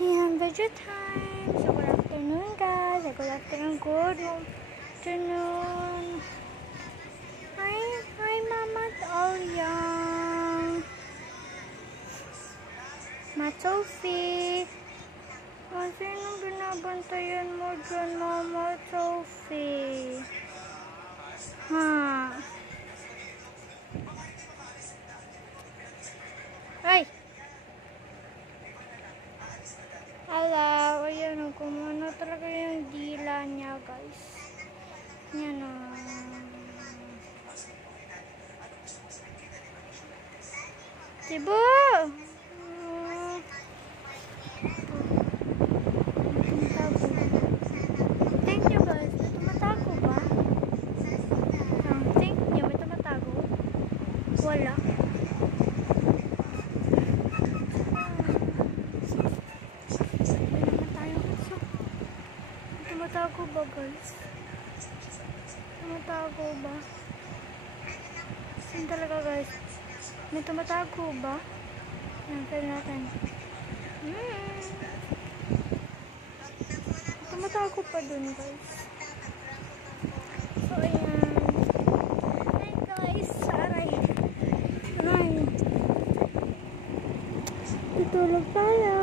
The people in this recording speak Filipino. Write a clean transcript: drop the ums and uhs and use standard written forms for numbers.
Ayan, video time. So, good afternoon, guys. Good afternoon. Good afternoon. Hi, Mama Olyang. Ma Sophie. Sino binabantayan mo dyan, Mama Sophie? Ha? Ay! Ala, ayan, kumuna talaga yung dila niya, guys. Yan o. Diba? Thank you, guys. May tumatago ba? Thank you. May tumatago? Wala. Tumatago ba, guys? Tumatago ba? Saan talaga, guys? May tumatago ba? Natin natin. Tumatago pa dun, guys. So, ayan. Hi, guys. Aray. Aray. Tutulog tayo.